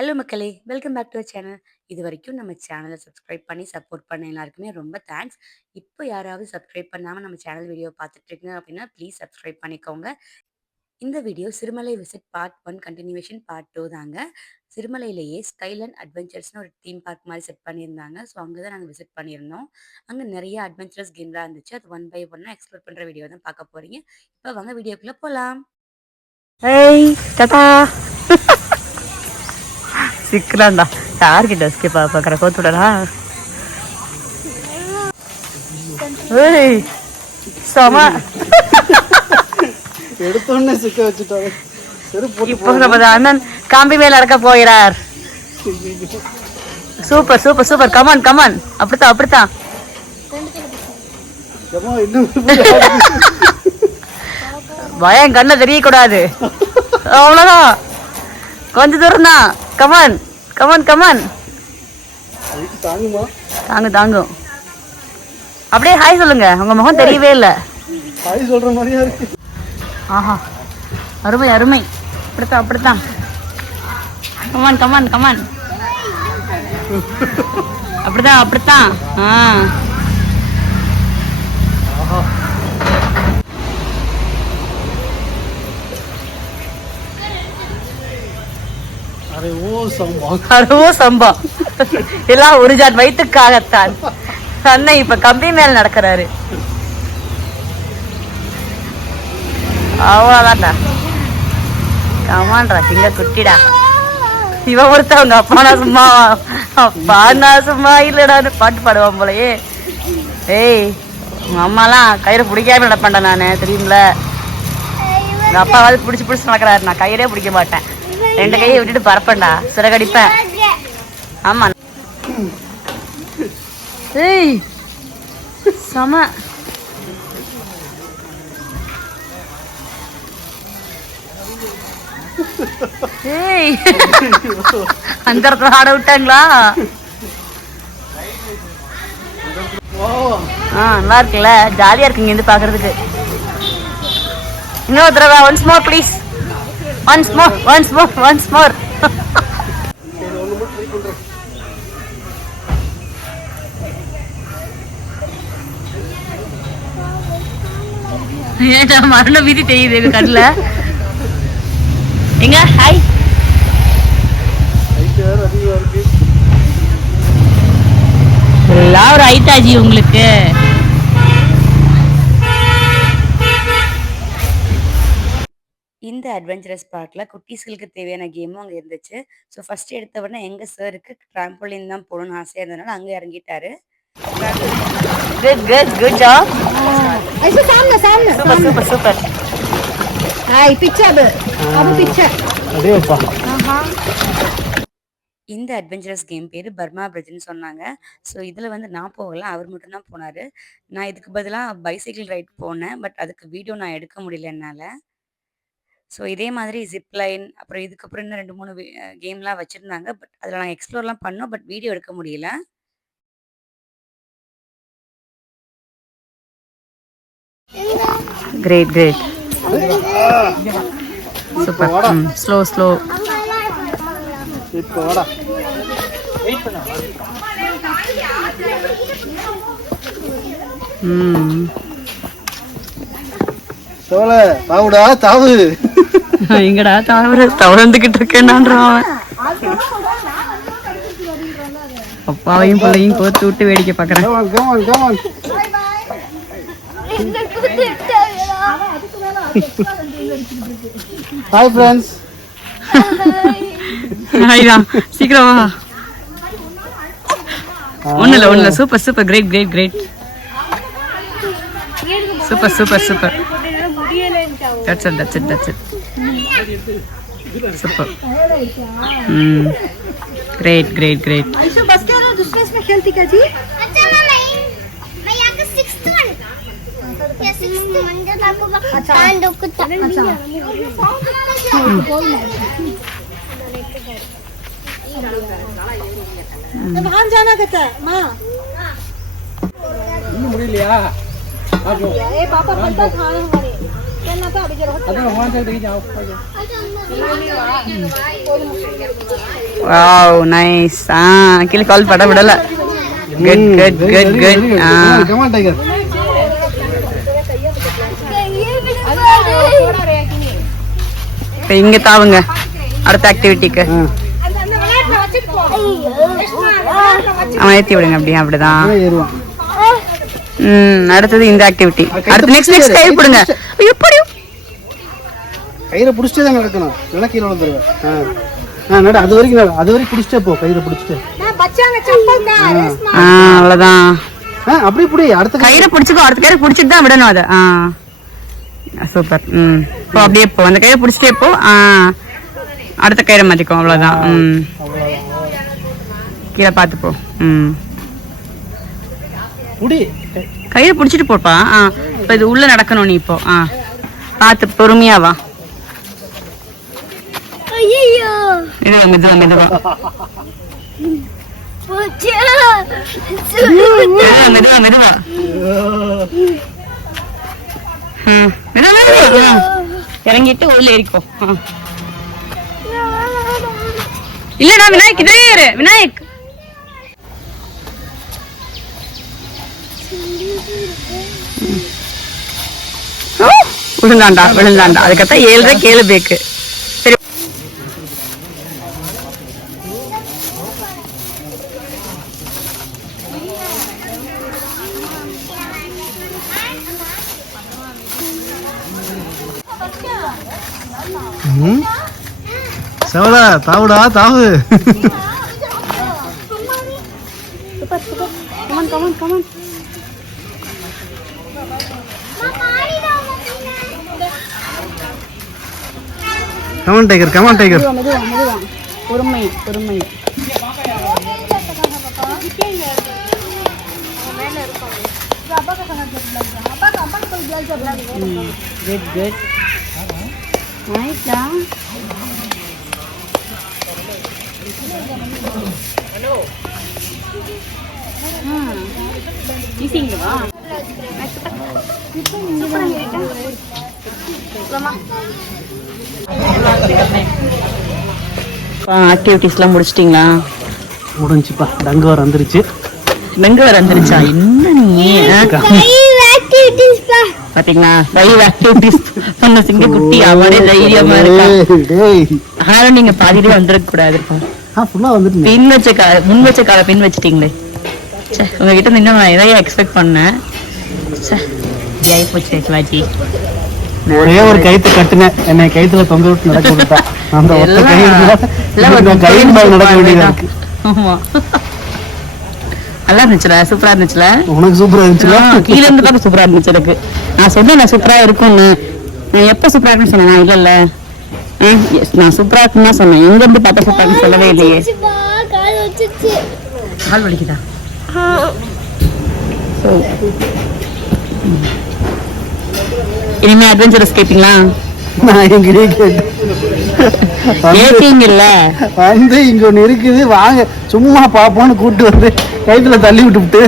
Hello மக்களே! Welcome back to our channel. இதுவரைக்கும் நம்ம சேனல சப்ஸ்கிரைப் பண்ணி சப்போர்ட் பண்ண எல்லாருக்குமே ரொம்ப தேங்க்ஸ். இப்போ யாராவது சப்ஸ்கிரைப் பண்ணாம நம்ம சேனல் வீடியோ பார்த்துட்ருக்கீங்க அப்படின்னா, ப்ளீஸ் சப்ஸ்கிரைப் பண்ணிக்கோங்க. இந்த video Sirumalai visit part 1 continuation part 2 தாங்க. சிறுமலையிலேயே ஸ்கைலேண்ட் அட்வென்ச்சர்ஸ்னு ஒரு தீம் பார்க் மாரி செட் பண்ணியிருந்தாங்க. ஸோ அங்க தான் நாங்க விசிட் பண்ணியிருந்தோம். அங்க நெறைய அட்வென்ச்சரஸ் கேம்லாம் இருந்துச்சு. அது ஒன் பை ஒன்னா எக்ஸ்ப்ளோர் பண்ற வீடியோ தான் பார்க்க போறீங்க. இப்போ வாங்க வீடியோக்குள்ள போலாம். ஏய் டாடா சிக்கலாண்டா யார்கிட்ட எஸ்கேப் ஆக பார்க்குற கோத்துடா. ஏய் சம எடுத்தோடனே சிக்க வச்சுட்டாரு. இப்போ நமது அண்ணன் காம்பி மேல நடக்க போகிறார். Super super super come on come on. அப்படித்தான் அப்படித்தான். பயம் கண்ண தெரியக்கூடாது. அவ்வளோதான், கொஞ்ச தூரம் தான். Come on come on come on. தாங்கும் தாங்கும். அப்படியே ஹாய் சொல்லுங்க. உங்க முகம் தெரியவே இல்லை. ஹாய் சொல்ற மாதிரியா இருக்கு. ஆஹா அருமை அருமை. அப்படித்தான் அப்படித்தான். Come on come on come on. அப்படித்தான் அப்படித்தான். சம்பம் எல்லாம் ஒரு ஜாட் வயிற்றுக்காகத்தான். அண்ணன் இப்ப கம்பி மேல நடக்கிறாரு. அவ்வளோதான்டா. கமான்டா சிங்க குட்டிடா. இவன் ஒருத்தவங்க அப்பானா சும்மா அப்பானா சும்மா இல்லடான்னு பாட்டு பாடுவான் போலயே. ஏய் உங்க அம்மாலாம் கயிறை பிடிக்காம நடப்பேன்டா நானு, தெரியுங்கள. எங்க அப்பாவாவது பிடிச்சி பிடிச்சி நடக்கிறாரு, நான் கயிறே பிடிக்க மாட்டேன். ரெண்டு கையை விட்டுட்டு பறப்பேன்டா, சிறகடிப்பேன். ஆமா. ஏய் சம. ஏய் அந்த இடத்துல ஆட விட்டாங்களா? நல்லா இருக்குல்ல, ஜாலியா இருக்குங்க இருந்து பாக்குறதுக்கு. இன்னொரு தடவை once more please. Once more once more once more. ஏன்டா மரண விதி தெரியுது எங்க கண்ணுல. எங்க ஹாய். எல்லாம் ஒரு ஐட்டாஜி உங்களுக்கு. இந்த அட்வென்ச்சரஸ் பார்க்கில் குட்டீஸ்களுக்கு தேவையான கேமும் அங்கே இருந்துச்சு. ஸோ ஃபஸ்ட்டு எடுத்த உடனே எங்கள் சாருக்கு ட்ராம்போலின் தான் போகணும்னு ஆசையாக இருந்ததுனால அங்கே இறங்கிட்டாரு. Good good good job. Super super super. Hi picture அது பிக்சர் அதேப்பா. இந்த அட்வென்ச்சரஸ் கேம் பேர் பர்மா பிரிட்ஜ்னு சொன்னாங்க. ஸோ இதில் வந்து நான் போகல, அவர் மட்டும்தான் போனார். நான் இதுக்கு பதிலாக பைசைக்கிள் ரைட் போனேன். பட் அதுக்கு வீடியோ நான் எடுக்க முடியல என்னால். ஸோ இதே மாதிரி ஜிப் லைன் அப்புறம் இதுக்கப்புறம் இன்னும் 2 3 கேம்லாம் வச்சுருந்தாங்க. பட் அதில் நாங்கள் எக்ஸ்ப்ளோர்லாம் பண்ணோம். பட் வீடியோ எடுக்க முடியல. Great great super. Slow slow. இப்போ வாடா. வெயிட் பண்ணு. சோல தாவுடா தாவு. எங்கடா தாவர தவறந்துகிட்டு இருக்கேன்றான். அப்பாவையும் பிள்ளையும் கோத்து விட்டு வேடிக்கை பார்க்கறேன். Hi friends. ஹாய்டா சீக்கிரம் வா. ஒண்ணுல ஒண்ணுல. Super super great great great. Super super super. That's it, that's it, that's it. Super. Great, great, great. अच्छा बस क्या रहा दूसरे इसमें खेलती क्या जी? अच्छा मैं यहाँ का 6th one. या 6th one जब आपको कान दुखता. अच्छा. तो वहाँ जाना कहता है माँ. ये मुड़ी लिया. आज ये पापा बनता खाना हमारे. चलना तो अभी जरूर. अगर वहाँ से नहीं जाओ. Wow nice. கீழே கால் பட விடல. Good good good good. Come on, tiger. இப்போ இங்க தாவுங்க அடுத்த ஆக்டிவிட்டிக்கு. அவன் ஏற்றி விடுங்க. அப்படிதான். ஏறுவான். அடுத்தது இந்த ஆக்டிவிட்டி. அடுத்து நெக்ஸ்ட் கயிறு பிடுங்க. எப்படி கயிறை பிடிச்சிட்டே தான் நடக்கணும். நல்லா கீழே விழுந்துருவேன். நட அது வரைக்கும் பிடிச்சிட்டே போ. கயிறை பிடிச்சிட்டு அவ்வளோதான். அப்படி பிடி. அடுத்த கயிறை பிடிச்சிக்கோ. அடுத்த கயிறை பிடிச்சிட்டு தான் விடணும் அதை. சூப்பர். இப்போ அப்படியே போ. அந்த கயிறை பிடிச்சிட்டே போ. அடுத்த கயிறை மாற்றிக்கோ. அவ்வளோதான். கீழே பார்த்து போ. கயிறை பிடிச்சிட்டு போப்பா. இப்போ இது உள்ள நடக்கணும் நீ. இப்போ பார்த்து பொறுமையா வா. மெதுவா மெதுவா மெதுவா மெதுவா. இறங்கிட்டு உள்ள ஏறிக்கோ. இல்லடா விநாயக், இதே ஏறு விநாயக். விழுந்தாண்டா விழுந்தாண்டா. அதுக்கத்தான் 7.5 கேளு பேக்கு. சரி செவலா தாவுடா தாவு. Come on tiger, come on tiger. பொறுமை பொறுமை. Good good நைஸ்டா. ஈஸிங்களா? ஆக்டிவிட்டிஸ்லாம் முடிச்சிட்டிங்களா? முடிஞ்சுப்பா. டங்கவர் வந்துருச்சு. டங்கவர் வந்துருச்சா? என்ன நீ பாத்தீங்களா? 5 ஆக்டிவிட்டிஸ் பண்ண சிங்க குட்டி அவரே தைரியமா இருக்கா. ஆனா நீங்க பாதியிலே வந்துடக் கூடாது. பின் வச்ச கால முன் வச்ச கால பின் வச்சிட்டீங்களே. உங்ககிட்ட இன்னும் நான் எதையா எக்ஸ்பெக்ட் பண்ணேன். போச்சு சிவாஜி. ஒரே ஒரு கயிற்று கட்டுனேன். என்னை கயிற்றுல தொங்க விட்டு நடக்க விட்டா. அந்த ஒத்த கயிறு நடக்க வேண்டியதா இருக்கு. ஆமா நல்லா இருந்துச்சுல. சூப்பரா இருந்துச்சுல. உனக்கு சூப்பரா இருந்துச்சுல. கீழ இருந்து தான் சூப்பரா இருந்துச்சு எனக்கு. நான் சொன்னேன் நான் சூப்பரா இருக்கும்னு. நான் எப்ப சூப்பரா இருக்குன்னு சொன்னேன்? இல்ல நான் சூப்பரா இருக்குன்னு தான் சொன்னேன். எங்க இருந்து பார்த்தா சூப்பரா இருக்குன்னு சொல்லவே இல்லையே. கால் வலிக்குதா? இனிமே அட்வென்ச்சரஸ் கேப்பீங்களா? நான் எங்கேயே கேட்டீங்கல்ல. வந்து இங்க ஒண்ணு இருக்குது வாங்க சும்மா பாப்போன்னு கூட்டு வந்து கைத்துல தள்ளி விட்டு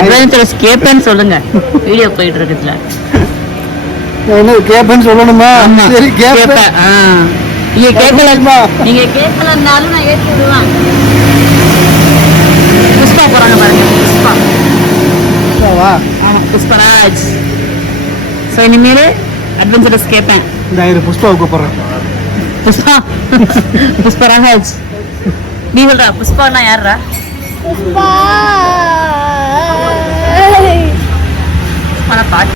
அட்வென்ச்சரஸ் கேப்பேன்னு சொல்லுங்க. வீடியோ போயிட்டு இருக்குதுல. என்ன கேப்பேன்னு சொல்லணுமா? சரி கேப்பேன். நீங்க கேட்கலமா? நீங்க கேட்கலன்னாலும் நான் ஏற்றி விடுவேன். புஷ்பா போறாங்க பாருங்க. புஷ்பாவா? ஆமா புஷ்பராஜ். ஸோ இனிமேல் அட்வென்ச்சரஸ் கேட்பேன். இந்த புஷ்பாவை கூப்பிடுறேன். புஷ்பா புஷ்பராஜ். நீ சொல்றா புஷ்பானா யாரா? பாட்டு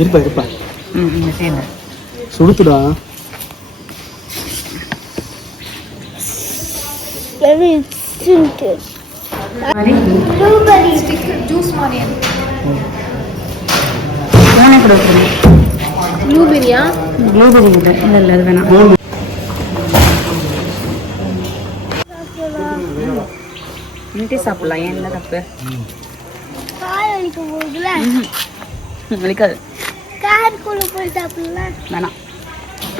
இருப்பா இருப்பா. சுடுத்துடா. ப்ளூபெரியா? ப்ளூபெரி இல்லை. இல்லை இல்லை அது வேணாம். இன்ட்டே சாப்பிடலாம். ஏன் என்ன தப்பு? வலிக்காது. வேணாம்.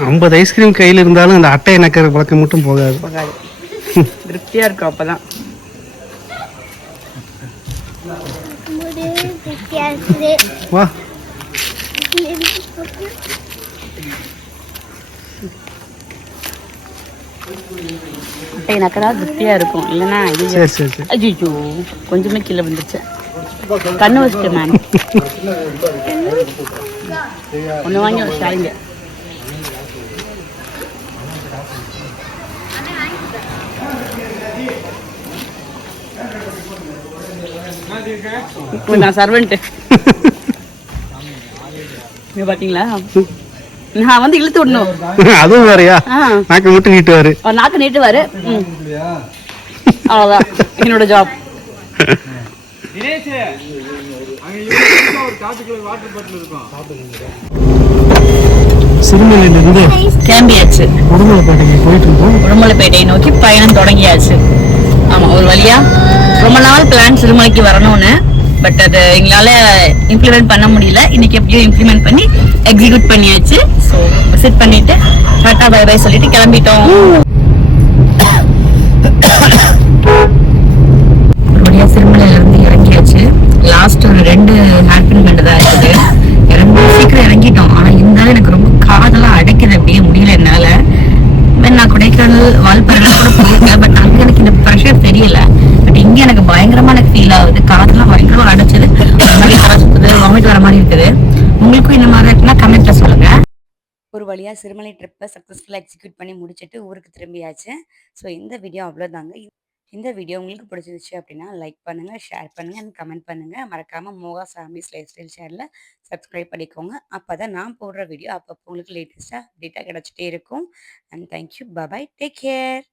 50 ஐஸ்கிரீம் கையில் இருந்தாலும் அந்த அட்டையை நக்கிற பழக்கம் மட்டும் போகாது. போகாது. திருப்தியா இருக்கும் அப்பதான். வா முட்டை நக்கடா திருப்தியாக இருக்கும் இல்லைன்னா சரி சரி சரி. அஜிஜோ கொஞ்சமே கீழே வந்துருச்சு. கண்ணு வச்சுட்டு மேம் ஒன்று வாங்கி வச்சாங்க. நான் சர்வெண்ட் பாத்தீங்களா, நான் வந்து இழுத்து விடணும். அதுவும் வேறையா? நாக்கு விட்டு நீட்டுவாரு. நாக்கு நீட்டுவாரு. அவ்வளோதான் என்னோட ஜாப். சிறுமலையிலிருந்து கிளம்பியாச்சு. உடுமலைப்பேட்டைக்கு போயிட்டு இருக்கோம். உடுமலைப்பேட்டையை நோக்கி பயணம் தொடங்கியாச்சு. ஆமா, ஒரு வழியா ரொம்ப நாள் பிளான் சிறுமலைக்கு வரணும்னு, பட் அது எங்களால இம்ப்ளிமெண்ட் பண்ண முடியல. இன்னைக்கு எப்படியோ இம்ப்ளிமெண்ட் பண்ணி எக்ஸிக்யூட் பண்ணியாச்சு. ஸோ விசிட் பண்ணிட்டு டாட்டா பை பை சொல்லிட்டு கிளம்பிட்டோம். ஒரு வழியா சிறுமலையில இருந்து இறங்கியாச்சு. லாஸ்ட் ஒரு 2 ஹேர்பின் பெண்ட் தான் இருக்குது. சீக்கிரம் இறங்கிட்டோம். ஆனா இருந்தாலும் எனக்கு ரொம்ப காதெல்லாம் அடைக்குது, அப்படியே முடியல என்னால. நான் கொடைக்கானல் வால்பாறை கூட போயிருக்கேன், பட் அங்க எனக்கு இந்த ப்ரெஷர் தெரியல. பட் இங்க எனக்கு பயங்கரமா எனக்கு ஃபீல் ஆகுது. காதெல்லாம் பயங்கரமா அடைச்சது, வாமிட் வர மாதிரி இருக்குது. உங்களுக்கும் இந்த மாதிரி இருக்குன்னா கமெண்ட்ல சொல்லுங்க. ஒரு வழியா சிறுமலை ட்ரிப்பை சக்ஸஸ்ஃபுல்லாக எக்ஸிக்யூட் பண்ணி முடிச்சுட்டு ஊருக்கு திரும்பியாச்சு. ஸோ இந்த வீடியோ அவ்வளோதாங்க. இந்த வீடியோ உங்களுக்கு பிடிச்சிருந்துச்சு அப்படின்னா லைக் பண்ணுங்கள், ஷேர் பண்ணுங்கள் அண்ட் கமெண்ட் பண்ணுங்கள். மறக்காமல் மோகா ஃபேமிலிஸ் லைஃப் ஸ்டைல் சேனலில் சப்ஸ்கிரைப் பண்ணிக்கோங்க. அப்போ தான் நான் போடுற வீடியோ அப்பப்போ உங்களுக்கு லேட்டஸ்ட்டாக அப்டேட்டாக கிடச்சிட்டே இருக்கும். And thank you, bye, take care.